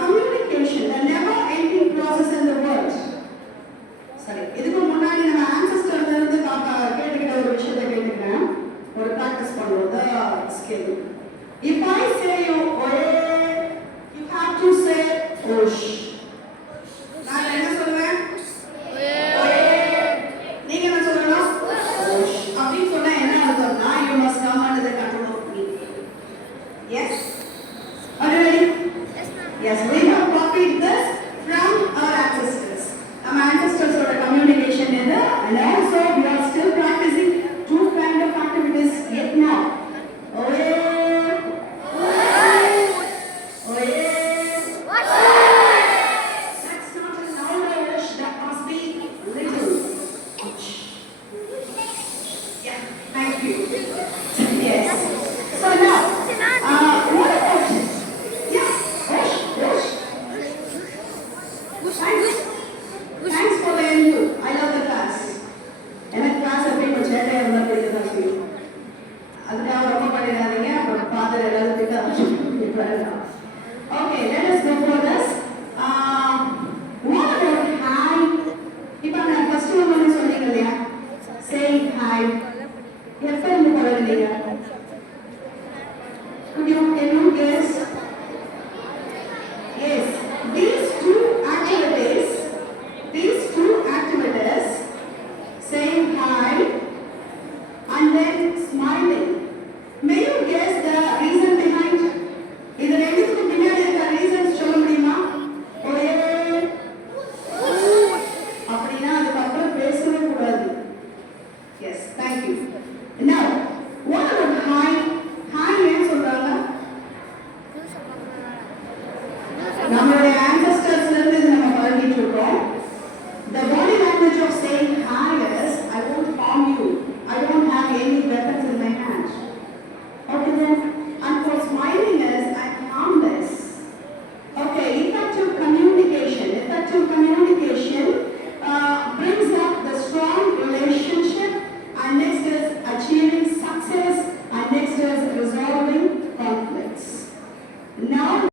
communication, the never-ending process in the world. சரி, இதுக்கு முன்னாடி நம்ம ancestors இருந்து கேட்டுக்கிட்ட ஒரு விஷயத்தை கேட்டுக்கிறேன். ஒரு practice பண்ணுவோம், the skill. If I say you oye, you have to say osh. நான் என்ன சொல்றேன்? Oye. நீங்க என்ன சொல்லணும்? Osh. அப்படி சொன்னா என்ன அர்த்தம்னா you must come under the control of me. Yes? Are you ready? Yes, we have copied this from our ancestors. Our ancestors were communication in the, and also we are still practicing two kind of activities yet now. Oye, oye. That's not a loud osh, that must be little. Yeah, thank you. Yes. So now, what about Thanks for the input. I love the class. எனக்கு class அப்படியே கொஞ்சம் சேட்டையா இருந்தா பிடிக்கதான் செய்யும். அதுக்காக ரொம்ப பண்ணிடாதீங்க. அப்புறம் ஃபாதர் எல்லாரும் திட்ட ஆரம்பிச்சு. Okay, let us go for the